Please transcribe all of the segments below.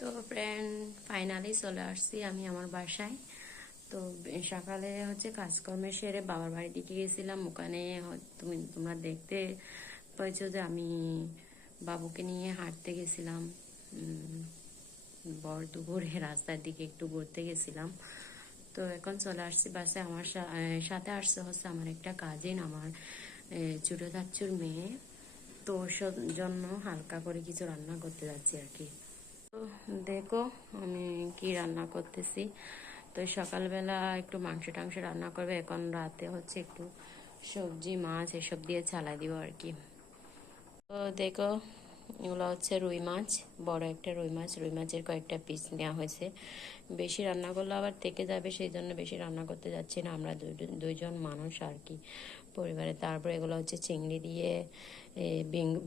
তো friend finally চলে আসছি আমি আমার বাসায়। তো সকালে হচ্ছে কাজকর্মে সেরে বাবার বাড়ি দিকে গেছিলাম ওখানে তুমি, তোমরা দেখতে পেয়েছ যে আমি বাবুকে নিয়ে হাঁটতে গেছিলাম। বর দুপুরে রাস্তার দিকে একটু ঘুরতে গেছিলাম। তো এখন চলে আসছি বাসে। আমার সাথে আসছে হচ্ছে আমার একটা কাজিন আমার ছোট চাচ্চুর মেয়ে। তো ওর জন্য হালকা করে কিছু রান্না করতে যাচ্ছি আর কি। দেখো আমি কি রান্না করতেছি। তো সকালবেলা একটু মাংস টাংস রান্না করবে, এখন রাতে হচ্ছে একটু সবজি, মাছ এসব দিয়ে চালাই দিব আর কি। তো দেখো এগুলো হচ্ছে রুই মাছ, বড় একটা রুই মাছ, রুই মাছের কয়েকটা পিস নেওয়া হয়েছে। বেশি রান্না করলে আবার থেকে যাবে, সেই জন্য বেশি রান্না করতে যাচ্ছি না, আমরা দুইজন মানুষ আর কি। পরিবারে তারপর এগুলো হচ্ছে চিংড়ি দিয়ে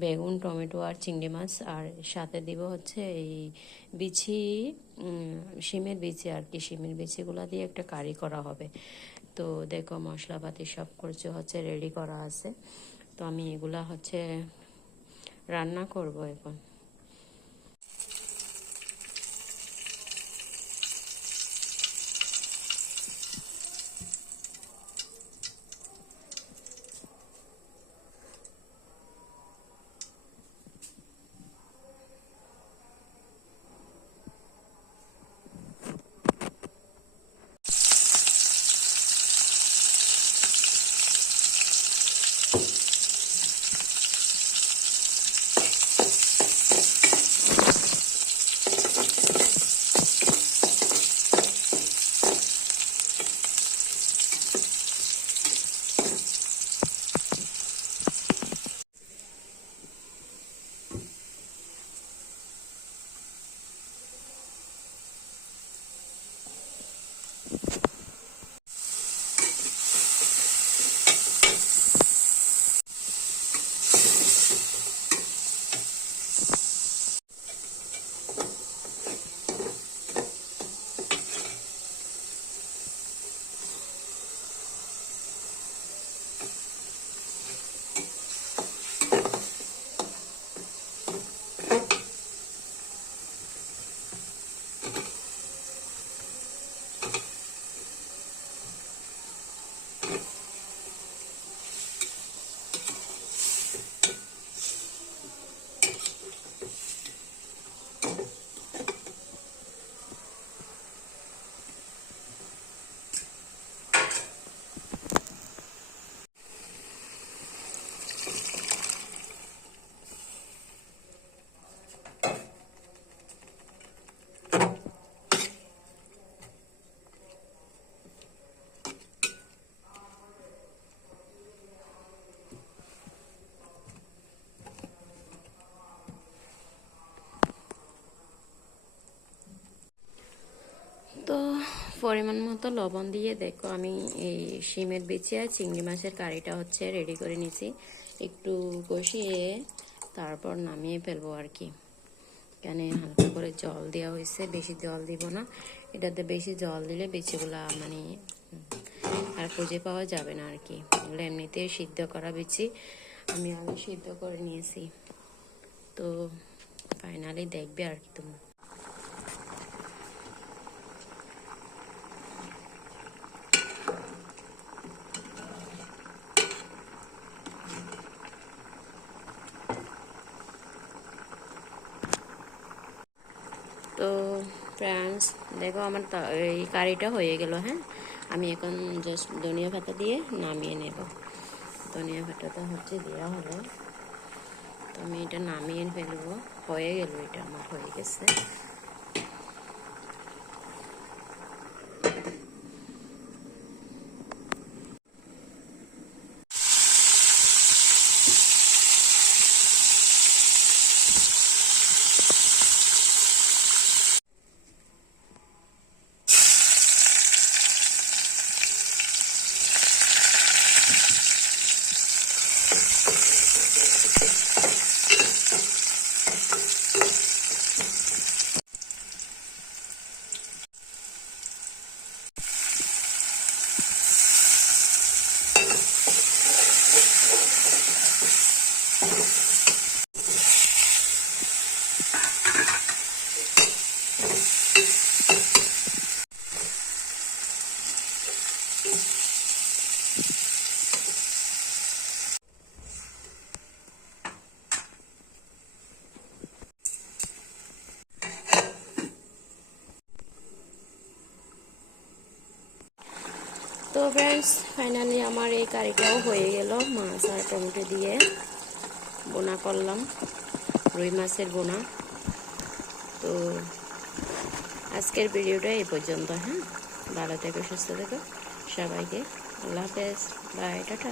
বেগুন, টমেটো আর চিংড়ি মাছ, আর সাথে দিব হচ্ছে এই বিছি শিমের বিচি আর কি। শিমের বিচিগুলো দিয়ে একটা কারি করা হবে। তো দেখো মশলাপাতি সব কিছু হচ্ছে রেডি করা আছে। তো আমি এগুলা হচ্ছে রান্না করব এখন। পরিমাণ মতো লবণ দিয়ে দেখো, আমি এই শিমের বিচি আর চিংড়ি মাছের কারিটা হচ্ছে রেডি করে নিছি। একটু কষিয়ে তারপর নামিয়ে ফেলব আর কি। কেন হালকা করে জল দেওয়া হয়েছে, বেশি জল দিব না। এটাতে বেশি জল দিলে বিচিগুলা মানে আর খুঁজে পাওয়া যাবে না আর কি। এগুলো এমনিতে সিদ্ধ করা বিচি, আমি আগে সিদ্ধ করে নিয়েছি। তো ফাইনালি দেখবে আর কি তোমরা তো ফ্রেন্ডস দেখো আমার এই কারিটা হয়ে গেল হ্যাঁ? আমি এখন জাস্ট ধনিয়া পাতা দিয়ে নামিয়ে নেব। ধনিয়া পাতাটা হচ্ছে দেওয়া হলো। তো আমি এটা নামিয়ে ফেলব। হয়ে গেল এটা, আমার হয়ে গেছে। তো ফ্রেন্ডস ফাইনালি আমার এই কারিটাও হয়ে গেল। মাছ আর টমেটো দিয়ে বোনা করলাম। রুই মাছের বোনা। তো আজকের ভিডিওটা এই পর্যন্ত হ্যাঁ? ভালো থেকো, সুস্থ থেকো। সবাইকে আল্লাহ হাফেজ। Bye tata.